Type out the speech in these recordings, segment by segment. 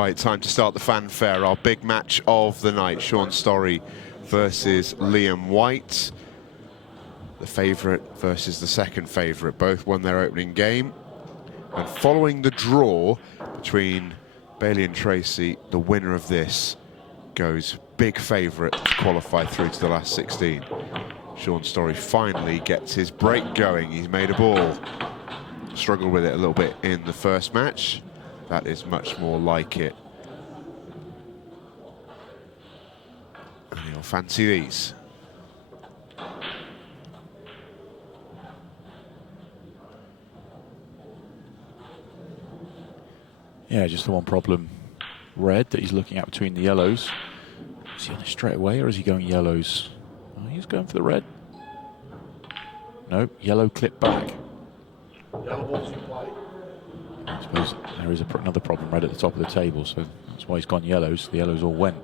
Right, time to start the fanfare. Our big match of the night, Shaun Storry versus Liam White. The favourite versus the second favourite. Both won their opening game. And following the draw between Bailey and Tracy, the winner of this goes big favourite to qualify through to the last 16. Shaun Storry finally gets his break going. He's made a ball. Struggled with it a little bit in the first match. That is much more like it. And you'll fancy these. Yeah, just the one problem. Red that he's looking at between the yellows. Is he on it straight away or is he going yellows? Oh, he's going for the red. No, yellow clip back. I suppose there is another problem, red at the top of the table, so that's why he's gone yellows. The yellows all went.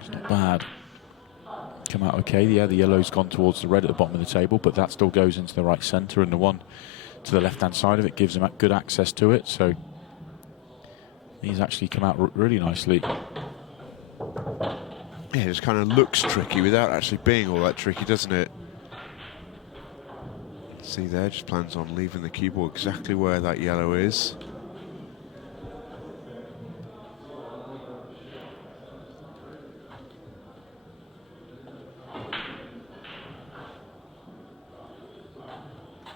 It's not bad. Come out okay. Yeah, the yellow's gone towards the red at the bottom of the table, but that still goes into the right centre, and the one to the left-hand side of it gives him good access to it, so he's actually come out really nicely. Yeah, it just kind of looks tricky without actually being all that tricky, doesn't it? See there, just plans on leaving the cue ball exactly where that yellow is.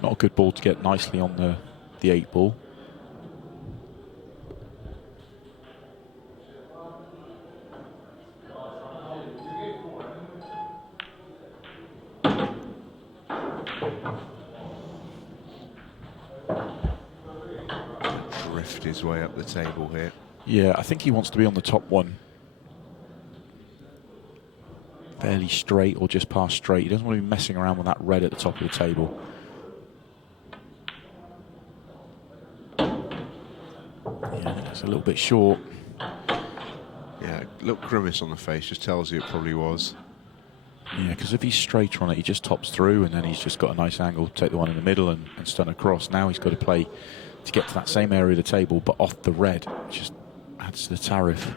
Not a good ball to get nicely on the 8 ball. Drift his way up the table here. Yeah, I think he wants to be on the top one. Fairly straight or just past straight. He doesn't want to be messing around with that red at the top of the table. Yeah, I think that's a little bit short. Yeah, look, grimace on the face just tells you it probably was. Yeah, because if he's straighter on it, he just tops through and then he's just got a nice angle to take the one in the middle and stun across. Now he's got to play to get to that same area of the table, but off the red, which just adds to the tariff.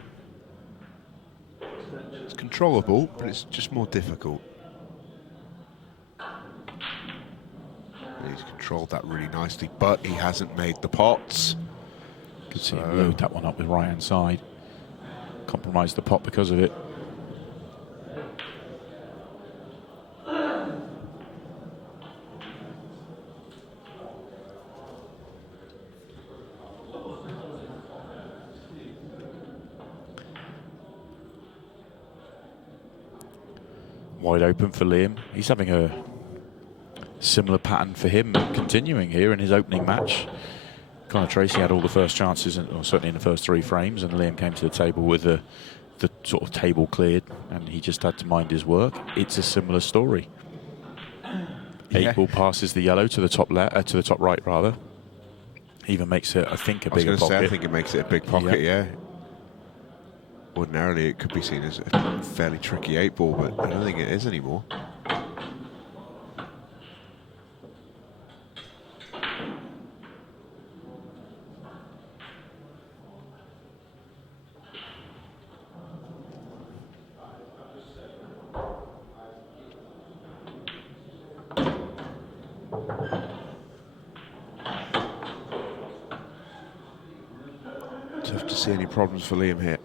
It's controllable, but it's just more difficult. He's controlled that really nicely, but he hasn't made the pots. Could see him load that one up with right hand side. Compromise the pot because of it. Wide open for Liam. He's having a similar pattern for him continuing here in his opening match. Connor Tracy had all the first chances, or certainly in the first 3 frames, and Liam came to the table with the sort of table cleared, and he just had to mind his work. It's a similar story. Yeah. 8 ball passes the yellow to the top left, to the top right rather. Even makes it, I think, a bigger pocket. I think it makes it a big pocket, yeah. Ordinarily, it could be seen as a fairly tricky 8 ball, but I don't think it is anymore. Tough to see any problems for Liam here.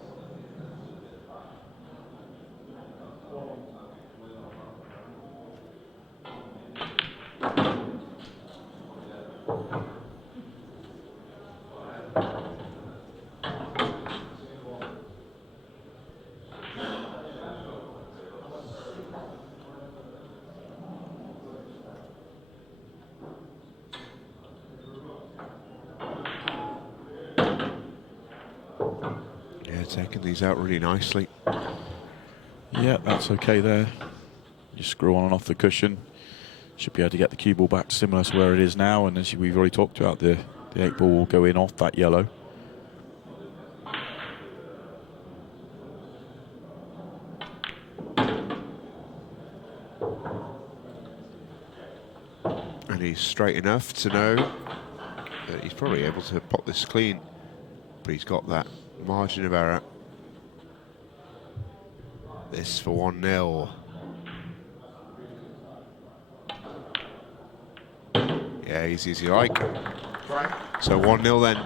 Taking these out really nicely. Yeah, that's okay there. Just screw on and off the cushion. Should be able to get the cue ball back similar to where it is now, and as we've already talked about, the 8 ball will go in off that yellow. And he's straight enough to know that he's probably able to pop this clean but he's got that margin of error. This for 1-0. Yeah, easy as you like. So 1-0 then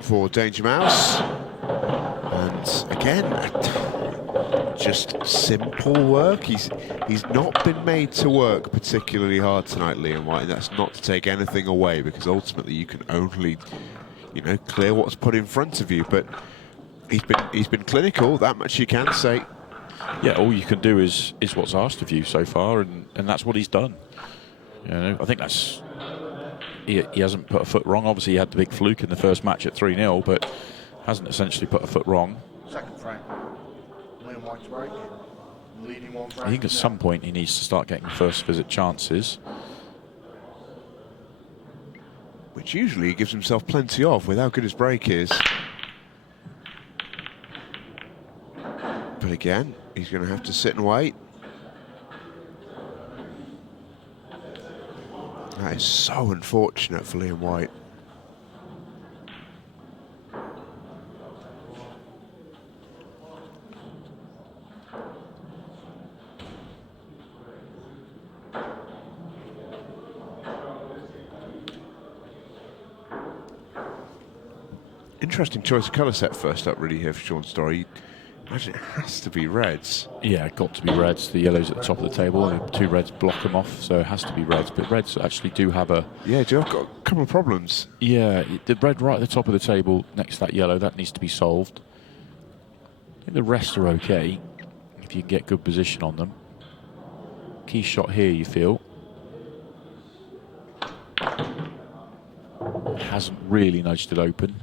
for Danger Mouse. And again, just simple work. He's not been made to work particularly hard tonight, Liam White, and that's not to take anything away, because ultimately you can only, you know, clear what's put in front of you. But he's been clinical, that much you can say. Yeah, all you can do is what's asked of you so far, and that's what he's done. You know, I think that's he hasn't put a foot wrong. Obviously, he had the big fluke in the first match at 3-0, but hasn't essentially put a foot wrong. Second frame. Liam White's break. Leading one frame. I think at some point he needs to start getting first visit chances, Which usually he gives himself plenty of with how good his break is. But again, he's going to have to sit and wait. That is so unfortunate for Liam White. Interesting choice of colour set first up really here for Shaun Storry. Imagine it has to be reds. Yeah, got to be reds. The yellows at the top of the table, the two reds block them off, so it has to be reds. But reds actually do have a... Yeah, Joe, I've got a couple of problems. Yeah, the red right at the top of the table next to that yellow, that needs to be solved. I think the rest are okay, if you can get good position on them. Key shot here, you feel. Hasn't really nudged it open.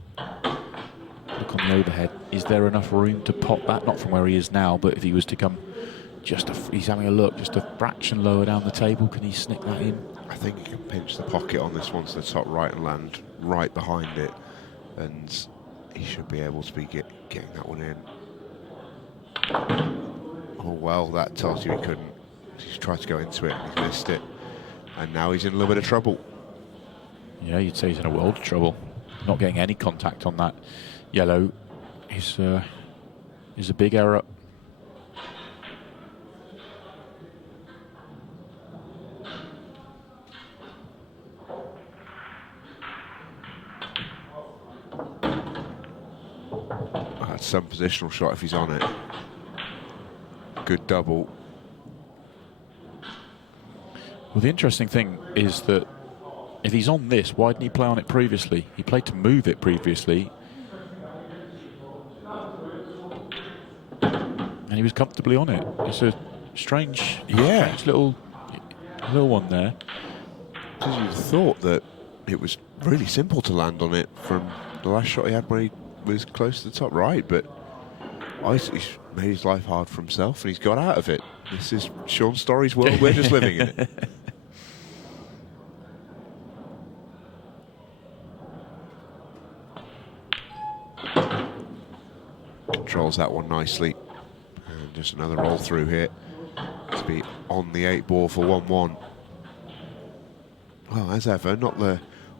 Look on the overhead. Is there enough room to pop that? Not from where he is now, but if he was to come just he's having a look, just a fraction lower down the table, can he snick that in? I think he can pinch the pocket on this one to the top right and land right behind it, and he should be able to be getting that one in. Oh well, that tells you he couldn't. He's tried to go into it and he's missed it, and now he's in a little bit of trouble. Yeah, you'd say he's in a world of trouble. Not getting any contact on that yellow is a big error. That's some positional shot if he's on it. Good double. Well, the interesting thing is that if he's on this, why didn't he play on it previously? He played to move it previously. And he was comfortably on it. It's a strange, strange little one there. Because you'd thought that it was really simple to land on it from the last shot he had when he was close to the top right, but he's made his life hard for himself and he's got out of it. This is Shaun Storry's world, we're just living in it. Controls that one nicely. And just another roll through here to be on the 8 ball for 1-1. Well, as ever, not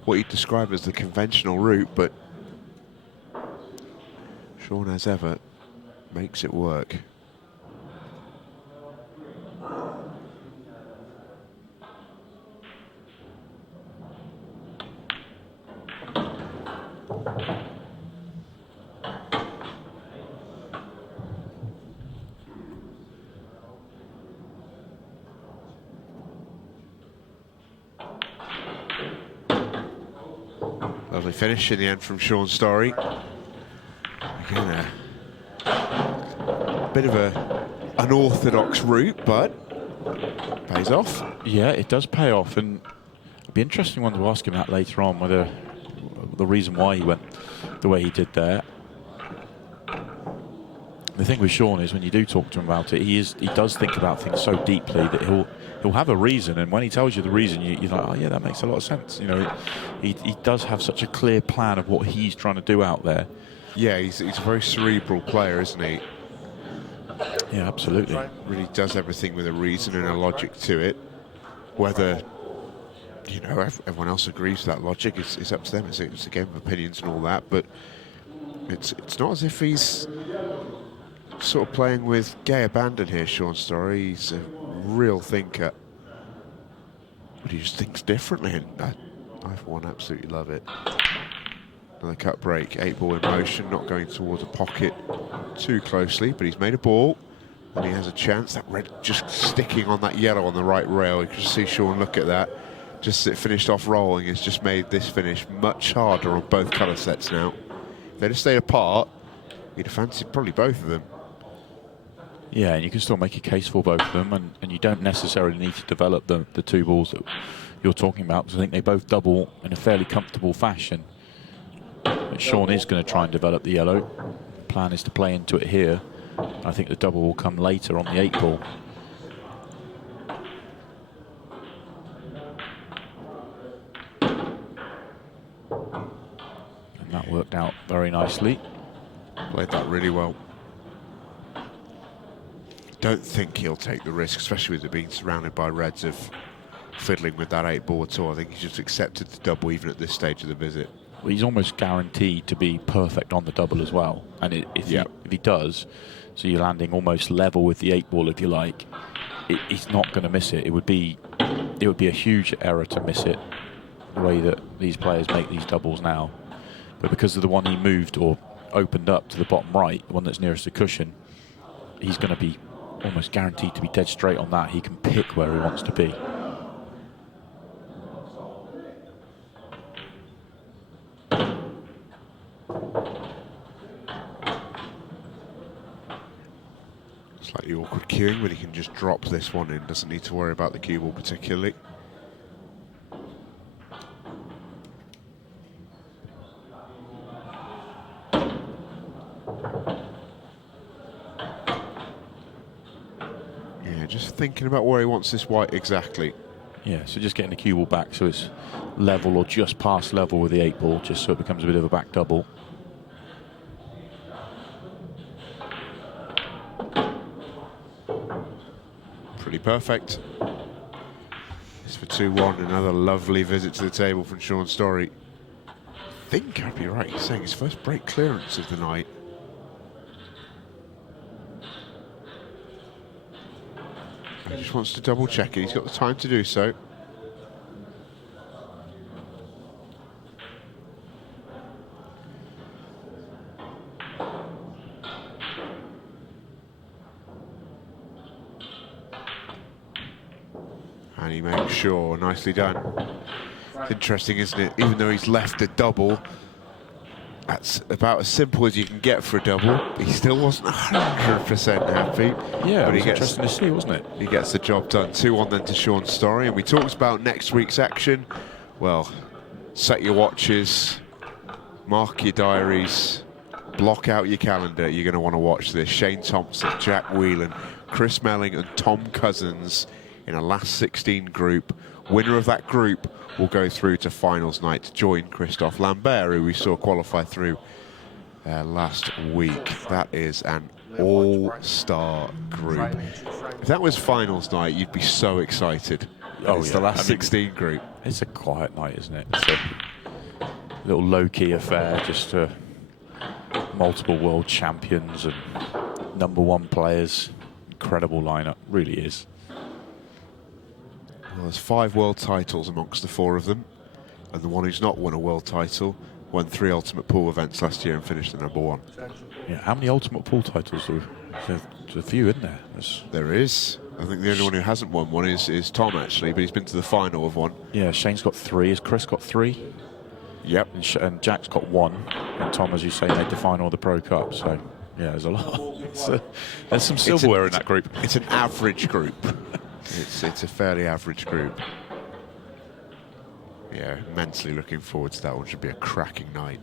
what you'd describe as the conventional route, but Shaun, as ever, makes it work. Lovely finish in the end from Shaun Storry. Again, a bit of an unorthodox route, but pays off. Yeah, it does pay off, and it'll be an interesting one to ask him that later on, whether the reason why he went the way he did there. The thing with Shaun is when you do talk to him about it, he does think about things so deeply that he'll have a reason, and when he tells you the reason, you're like, oh yeah, that makes a lot of sense. You know, he does have such a clear plan of what he's trying to do out there. Yeah, he's a very cerebral player, isn't he? Yeah, absolutely. Really does everything with a reason and a logic to it. Whether you know, everyone else agrees with that logic. It's up to them. It's a game of opinions and all that, but it's not as if he's sort of playing with gay abandon here, Shaun Storry. He's a real thinker, but he just thinks differently, and I for one absolutely love it. Another cut break, 8 ball in motion, not going towards a pocket too closely, but he's made a ball, and he has a chance. That red just sticking on that yellow on the right rail. You can see Shaun look at that. Just as it finished off rolling, has just made this finish much harder on both colour sets now. If they'd have stayed apart, he'd have fancied probably both of them. Yeah, and you can still make a case for both of them, and you don't necessarily need to develop the 2 balls that you're talking about, because I think they both double in a fairly comfortable fashion. But Shaun is going to try and develop the yellow. The plan is to play into it here. I think the double will come later on the 8 ball. And that worked out very nicely. Played that really well. Don't think he'll take the risk, especially with it being surrounded by reds, of fiddling with that 8 ball at all. I think he's just accepted the double even at this stage of the visit. Well, he's almost guaranteed to be perfect on the double as well. And if he does, so you're landing almost level with the 8 ball, if you like, he's not going to miss it. It would be a huge error to miss it, the way that these players make these doubles now. But because of the one he moved or opened up to the bottom right, the one that's nearest the cushion, he's going to be almost guaranteed to be dead straight on that. He can pick where he wants to be. Slightly awkward cueing, but he can just drop this one in. Doesn't need to worry about the cue ball particularly. Yeah, just thinking about where he wants this white exactly. Yeah, so just getting the cue ball back so it's level or just past level with the 8 ball, just so it becomes a bit of a back double. Pretty perfect. It's for 2-1. Another lovely visit to the table from Shaun Storry. I think I'd be right. He's saying his first break clearance of the night. He just wants to double check it. He's got the time to do so. And he makes sure, nicely done. It's interesting, isn't it? Even though he's left a double, that's about as simple as you can get for a double. He still wasn't 100% happy. Yeah, but it was interesting to see, wasn't it? He gets the job done. 2-1 then to Shaun Storry. And we talked about next week's action. Well, set your watches, mark your diaries, block out your calendar. You're going to want to watch this. Shane Thompson, Jack Whelan, Chris Melling and Tom Cousins in a last 16 group. Winner of that group will go through to finals night to join Christophe Lambert, who we saw qualify through last week. That is an all-star group. If that was finals night, you'd be so excited. Oh, it's yeah. the last 16 group. It's a quiet night, isn't it? It's a little low-key affair, just multiple world champions and #1 players. Incredible lineup, really is. Well, there's 5 world titles amongst the 4 of them, and the one who's not won a world title won 3 Ultimate Pool events last year and finished the #1. Yeah, how many Ultimate Pool titles do there's a few in there? There is. I think the only one who hasn't won one is Tom, actually, but he's been to the final of one. Yeah, Shane's got 3. Has Chris got 3? Yep. And Jack's got 1. And Tom, as you say, made the final of the Pro Cup. So, yeah, there's a lot. There's some silverware in that group. It's an average group. It's a fairly average group. Yeah, immensely looking forward to that one. Should be a cracking night.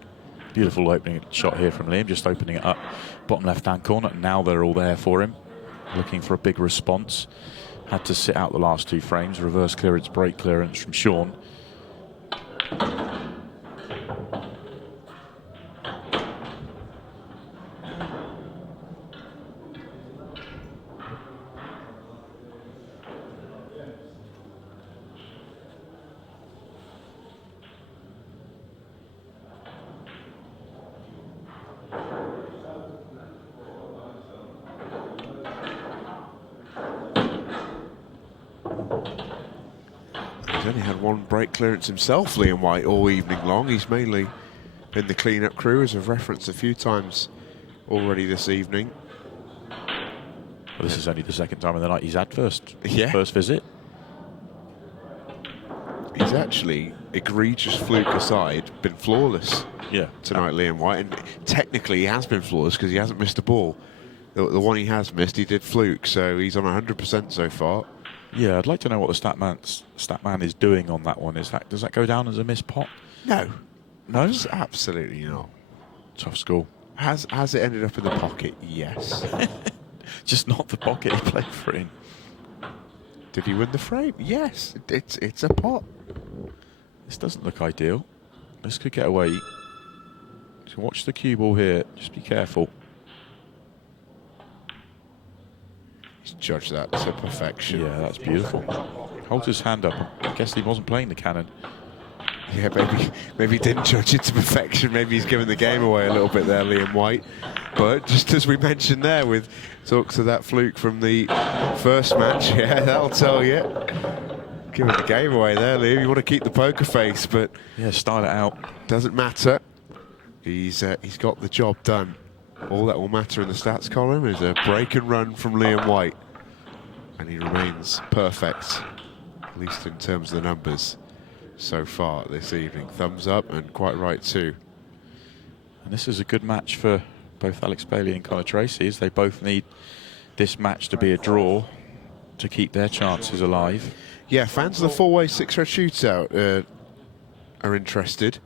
Beautiful opening shot here from Liam, just opening it up, bottom left-hand corner. Now they're all there for him, looking for a big response. Had to sit out the last 2 frames. Reverse clearance, break clearance from Shaun. He's only had one break clearance himself, Liam White, all evening long. He's mainly been the clean-up crew, as I've referenced a few times already this evening. Well, this is only the second time of the night he's had first visit. He's actually, egregious fluke aside, been flawless tonight, Liam White. And technically he has been flawless because he hasn't missed a ball. The one he has missed, he did fluke, so he's on 100% so far. Yeah, I'd like to know what the stat man is doing on that one. Does that go down as a missed pot? No. No? Absolutely not. Tough score. Has it ended up in the pocket? Yes. Just not the pocket he played for in. Did he win the frame? Yes. It's a pot. This doesn't look ideal. This could get away. So watch the cue ball here. Just be careful. He's judged that to perfection. Yeah, that's beautiful. Holds his hand up. I guess he wasn't playing the cannon. Yeah, maybe he didn't judge it to perfection. Maybe he's given the game away a little bit there, Liam White. But just as we mentioned there with talks of that fluke from the first match, yeah, that'll tell you. Giving the game away there, Liam. You want to keep the poker face, but yeah, style it out. Doesn't matter. He's got the job done. All that will matter in the stats column is a break and run from Liam White, and he remains perfect, at least in terms of the numbers so far this evening. Thumbs up, and quite right too. And this is a good match for both Alex Bailey and Connor Tracy, as they both need this match to be a draw to keep their chances alive. Yeah, fans of the four-way six-red shootout are interested.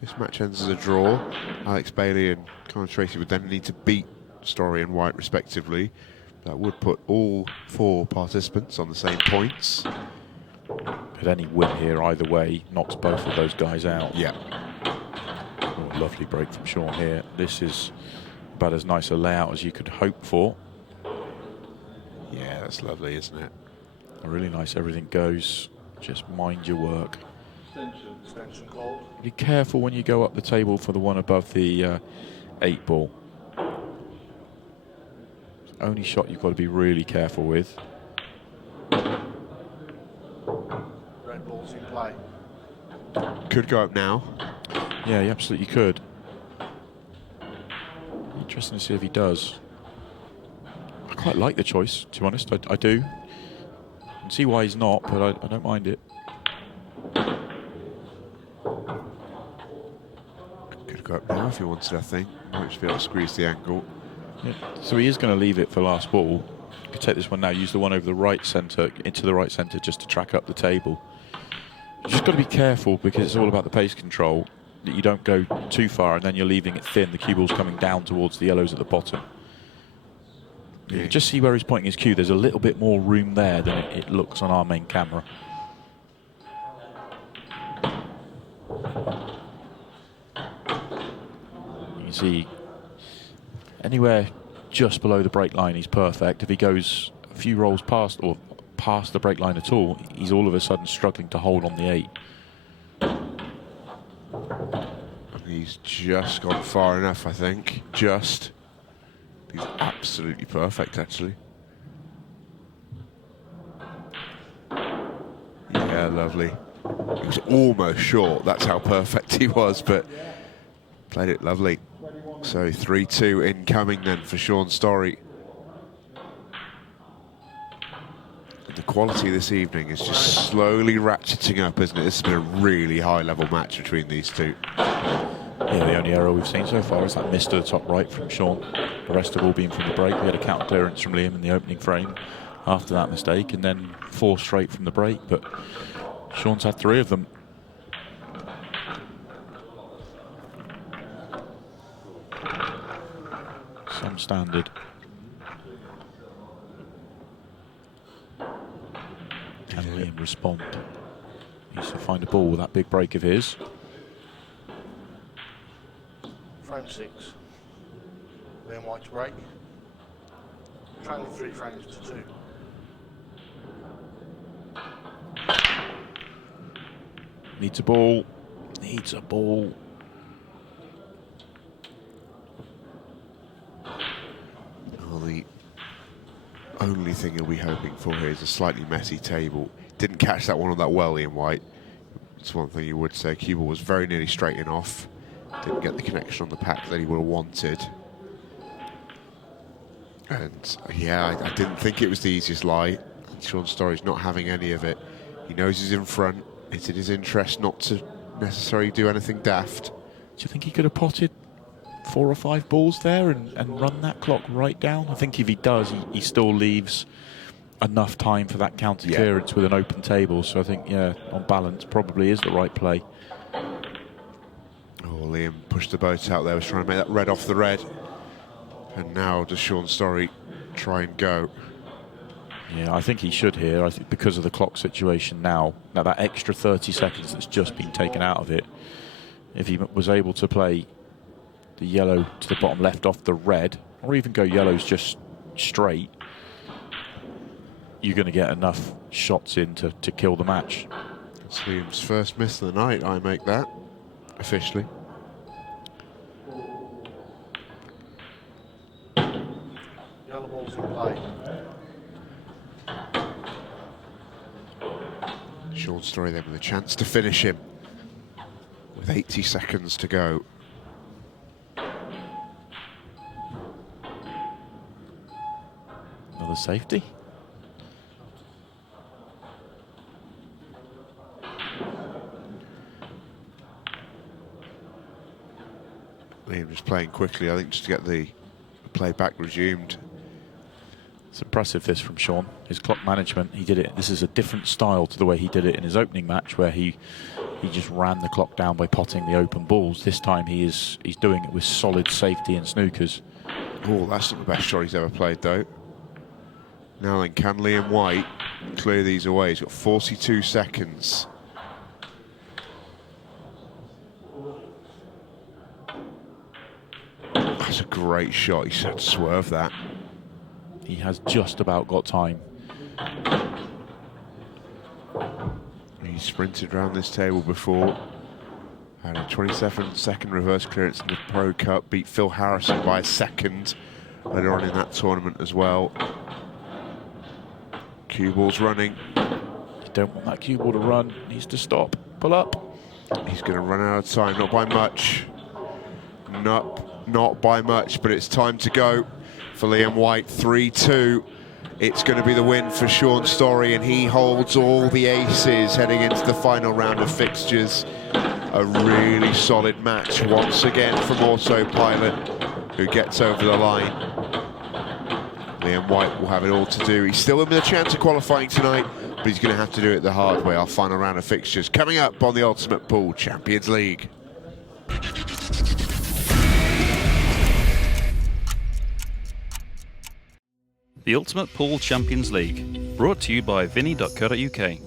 This match ends as a draw. Alex Bailey and Connor Tracy would then need to beat Storry and White respectively. That would put all four participants on the same points. But any win here, either way, knocks both of those guys out. Yeah. Oh, lovely break from Shaun here. This is about as nice a layout as you could hope for. Yeah, that's lovely, isn't it? Really nice, everything goes. Just mind your work. Extension called. Be careful when you go up the table for the one above the 8 ball. It's the only shot you've got to be really careful with. Red ball's in play. Could go up now. Yeah, he absolutely could. Interesting to see if he does. I quite like the choice, to be honest. I do. I can see why he's not, but I don't mind it. Could go up now if he wanted, I think. Might just be able to squeeze the angle. Yeah. So he is going to leave it for last ball. You could take this one now, use the one over the right centre, into the right centre, just to track up the table. You've just got to be careful, because it's all about the pace control, that you don't go too far and then you're leaving it thin. The cue ball's coming down towards the yellows at the bottom. You can just see where he's pointing his cue. There's a little bit more room there than it looks on our main camera. You can see anywhere just below the break line, he's perfect. If he goes a few rolls past or past the break line at all, he's all of a sudden struggling to hold on the 8. He's just gone far enough, I think. Just. He's absolutely perfect, actually. Yeah, lovely. He was almost short. That's how perfect he was, but played it lovely. So 3-2 incoming then for Shaun Storry. The quality this evening is just slowly ratcheting up, isn't it? This has been a really high-level match between these two. Yeah, the only error we've seen so far is that miss to the top right from Shaun. The rest have all been from the break. We had a counter clearance from Liam in the opening frame after that mistake, and then 4 straight from the break, but Shaun's had 3 of them. Some standard. Can Liam respond? He needs to find a ball with that big break of his. Frame 6. Liam White's break. Trailing 3 frames to 2. Needs a ball. Needs a ball. Oh, the only thing he'll be hoping for here is a slightly messy table. Didn't catch that one on that well, Liam White. It's one thing you would say. Cue ball was very nearly straighting off. Didn't get the connection on the pack that he would have wanted. And yeah, I didn't think it was the easiest lie. Shaun Storry's not having any of it. He knows he's in front. It's in his interest not to necessarily do anything daft. Do you think he could have potted 4 or 5 balls there and run that clock right down? I think if he does, he still leaves enough time for that counter clearance with an open table. So I think, yeah, on balance, probably is the right play. Oh, Liam pushed the boat out there, was trying to make that red off the red. And now does Shaun Storry try and go? Yeah, I think he should here. I think because of the clock situation now that extra 30 seconds that's just been taken out of it, if he was able to play the yellow to the bottom left off the red, or even go yellows just straight, you're going to get enough shots in to kill the match. It's Liam's first miss of the night, I make that, officially. Yellow ball's in play. Shaun Storry then with a chance to finish him with 80 seconds to go. Another safety. Liam just playing quickly, I think, just to get the playback resumed. It's impressive, this, from Shaun. His clock management, he did it. This is a different style to the way he did it in his opening match, where he just ran the clock down by potting the open balls. This time he's doing it with solid safety and snookers. Oh, that's not the best shot he's ever played, though. Now then, can Liam White clear these away? He's got 42 seconds. That's a great shot. He should swerve that. He has just about got time. He sprinted around this table before. Had a 27-second reverse clearance in the Pro Cup. Beat Phil Harrison by a second later on in that tournament as well. Cue ball's running. You don't want that cue ball to run. Needs to stop. Pull up. He's going to run out of time. Not by much. Not by much, but it's time to go for Liam White. 3-2. It's going to be the win for Shaun Storry, and he holds all the aces heading into the final round of fixtures. A really solid match once again from Autopilot, who gets over the line. Liam White will have it all to do. He's still in with a chance of qualifying tonight, but he's going to have to do it the hard way. Our final round of fixtures coming up on the Ultimate Pool Champions League. The Ultimate Pool Champions League, brought to you by Vinny.co.uk.